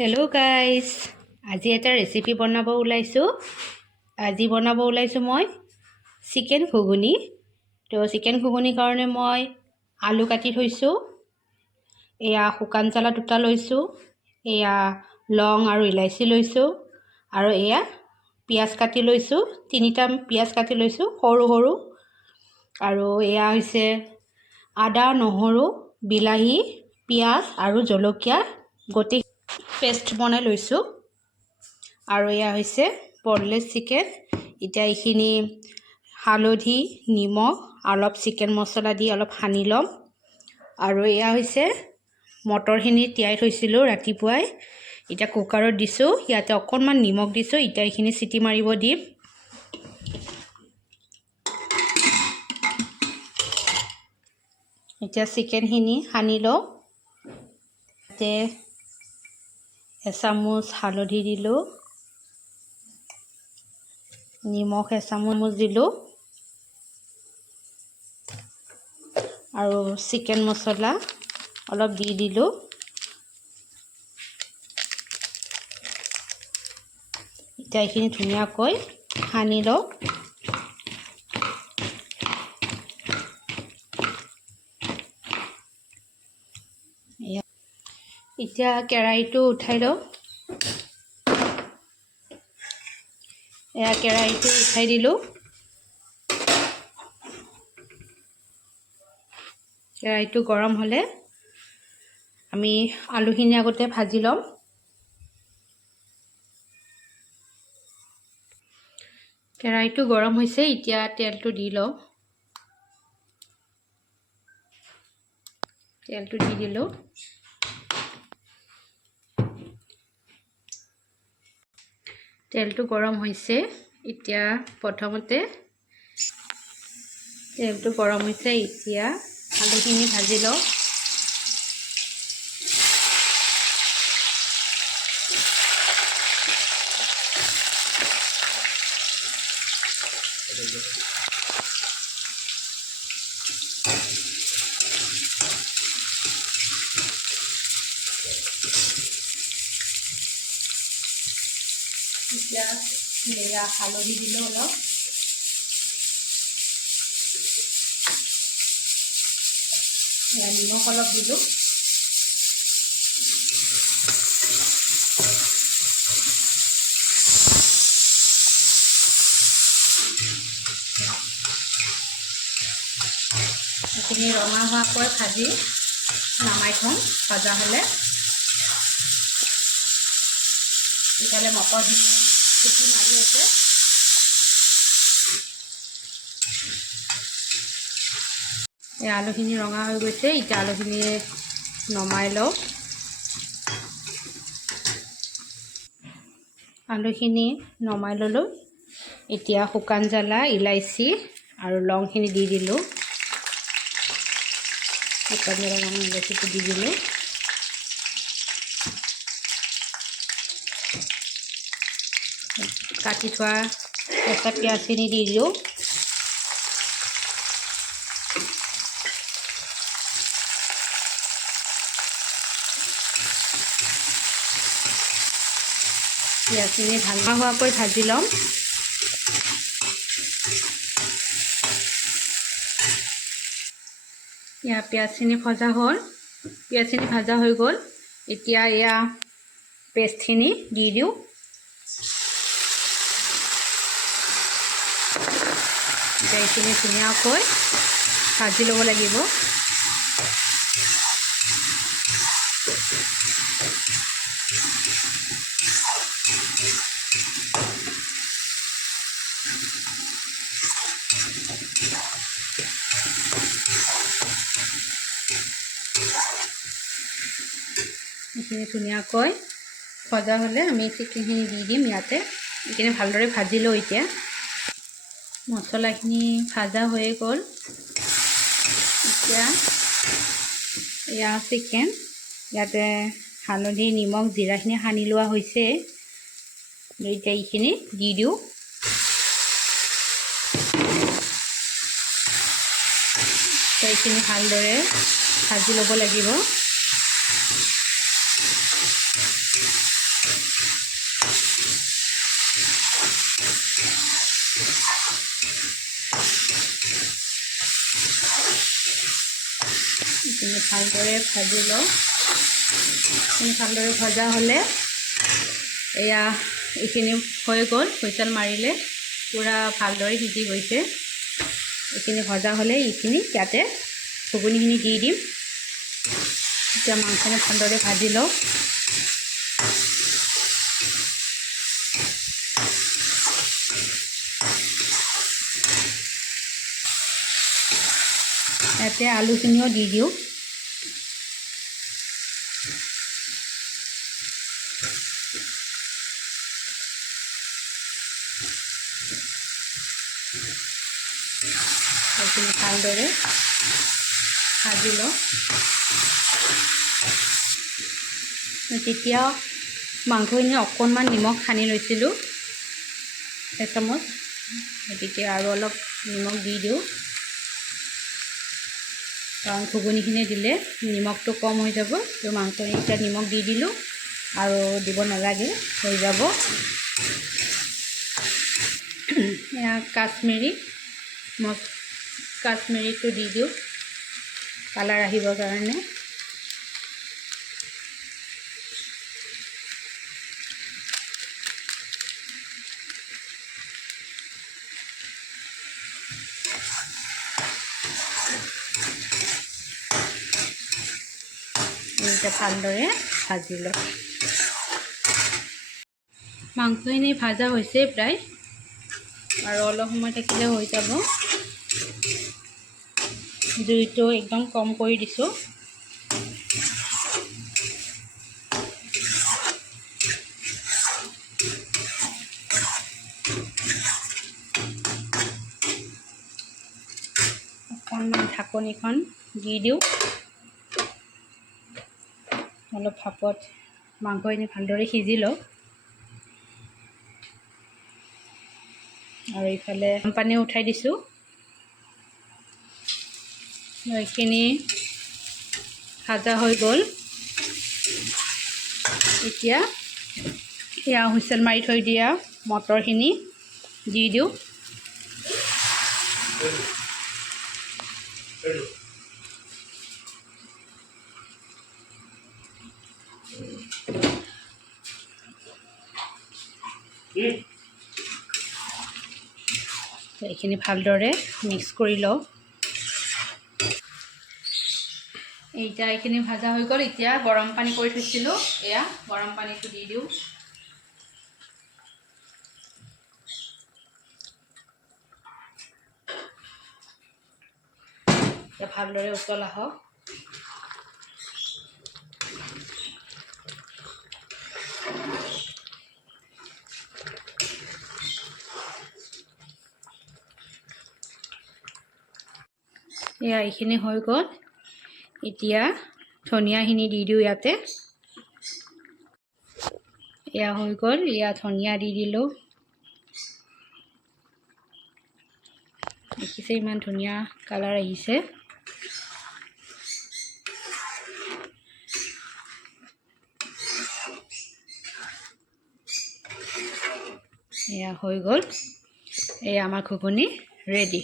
Hello' guys, আজি এটা recipe বনাব ওলাইছোঁ। মই চিকেন ঘুগুনি। তো চিকেন ঘুগুনিৰ কাৰণে মই আলু কাটি থৈছোঁ, এয়া শুকান জ্বালা 2টা লৈছোঁ, এয়া লং আৰু ইলাচি লৈছোঁ, আৰু এয়া পিঁয়াজ কাটি লৈছোঁ, 3টা পিঁয়াজ কাটি লৈছোঁ সৰু সৰু, আৰু এয়া হৈছে আদা, নহৰু, বিলাহী, পিঁয়াজ আৰু জলকীয়া গোটেই পেষ্ট বনাই লৈছোঁ। আৰু এয়া হৈছে বনলেছ চিকেন। এতিয়া এইখিনি হালধি, নিমখ, অলপ চিকেন মছলা দি অলপ সানি ল'ম। আৰু এয়া হৈছে মটৰখিনি তিয়াই থৈছিলোঁ ৰাতিপুৱাই, এতিয়া কুকাৰত দিছোঁ, ইয়াতে অকণমান নিমখ দিছোঁ। এতিয়া এইখিনি চিটি মাৰিব দিম। এতিয়া চিকেনখিনি সানি লওঁ। ইয়াতে এচামুচ হালধি দিলোঁ, নিমখ এচামুচ দিলোঁ, আৰু চিকেন মছলা অলপ দি দিলোঁ। এতিয়া এইখিনি ধুনীয়াকৈ সানি লওঁ। এতিয়া কেৰাহীটো উঠাই লওঁ। এয়া কেৰাহীটো উঠাই দিলোঁ। কেৰাহীটো গৰম হ'লে আমি আলুখিনি আগতে ভাজি ল'ম। কেৰাহীটো গৰম হৈছে, এতিয়া তেলটো দি লওঁ। তেলটো দি দিলোঁ। তেলটো গৰম হৈছে, এতিয়া আলুখিনি ভাজি লওঁ। এতিয়া এয়া হালধি দিলোঁ অলপ, নিমখ অলপ দিলোঁ, এইখিনি ৰঙা হোৱাকৈ ভাজি নামাই থ'ম। ভজা হ'লে ইফালে মটৰখিনি চিটি মাৰি আছে। এই আলুখিনি ৰঙা হৈ গৈছে, এতিয়া আলুখিনি নমাই লওঁ। আলুখিনি নমাই ল'লোঁ। এতিয়া শুকান জ্বালা, ইলাচি আৰু লংখিনি দি দিলোঁ। শুকান জ্বালা, লং, ইলাচিটো দি দিলোঁ। কাটি থোৱা কেঁচা পিঁয়াজখিনি দি দিলোঁ। পিঁয়াজখিনি ভাঙা হোৱাকৈ ভাজি ল'ম। এয়া পিঁয়াজখিনি ভাজা হৈ গ'ল। এতিয়া এয়া পেষ্টখিনি দি দিওঁ। এতিয়া এইখিনি ধুনীয়াকৈ ভাজি ল'ব লাগিব। এইখিনি ধুনীয়াকৈ ভজা হ'লে আমি চিকেনখিনি দি দিম ইয়াতে। এইখিনি ভালদৰে ভাজি লওঁ। এতিয়া মছলাখিনি ভাজা হৈয়ে গ'ল। এতিয়া এয়া চিকেন, ইয়াতে হালধি, নিমখ, জিৰাখিনি সানি লোৱা হৈছে। এতিয়া এইখিনি দি দিওঁ। এইখিনি ভালদৰে ভাজি ল'ব লাগিব। এইখিনি ভালদৰে ভাজি লওঁ। এইখিনি ভালদৰে ভজা হ'লে এয়া এইখিনি হৈ গ'ল। হুইচেল মাৰিলে পূৰা ভালদৰে সিজি গৈছে। এইখিনি ভজা হ'লে এইখিনি ইয়াতে ঘুগুনিখিনি দি দিম। এতিয়া মাংসখিনি ভালদৰে ভাজি লওঁ। ইয়াতে আলুখিনিও দি দিওঁ। এইখিনি ভালদৰে ভাজি লওঁ। তেতিয়া মাংসখিনি অকণমান নিমখ সানি লৈছিলোঁ এচামুচ, গতিকে আৰু অলপ নিমখ দি দিওঁ, কাৰণ ঘুগুনিখিনি দিলে নিমখটো কম হৈ যাব। তো মাংসখিনি এতিয়া নিমখ দি দিলোঁ আৰু দিব নালাগে, হৈ যাব। এয়া কাশ্মীৰীটো দি দিওঁ কালাৰ আহিবৰ কাৰণে। এতিয়া ভালদৰে ভাজি লওঁ। মাংসখিনি ভাজা হৈছে প্ৰায়, আৰু অলপ সময় থাকিলে হৈ যাব। জুইটো একদম কম কৰি দিছোঁ। অকণমান ঢাকনিখন দি দিওঁ। অলপ ভাপত মাংসখিনি ভালদৰে সিজি লওঁ। আৰু এইফালে পানী উঠাই দিছোঁ। এইখিনি ভাজা হৈ গ'ল। এতিয়া এয়া হুইচেল মাৰি থৈ দিয়া মটৰখিনি দি দিওঁ। এইখিনি ভালদৰে মিক্স কৰি লওঁ। এতিয়া এইখিনি ভাজা হৈ গ'ল। এতিয়া গৰম পানী কৰি থৈছিলোঁ, এয়া গৰম পানীটো দি দিওঁ। এতিয়া ভালদৰে উতল আহক। এয়া এইখিনি হৈ গ'ল। এতিয়া ধনিয়াখিনি দি দিওঁ ইয়াতে। এয়া হৈ গ'ল। এয়া ধনিয়া দি দিলোঁ। দেখিছে ইমান ধুনীয়া কালাৰ আহিছে। এয়া হৈ গ'ল। এয়া আমাৰ ঘুগুনি ৰেডি।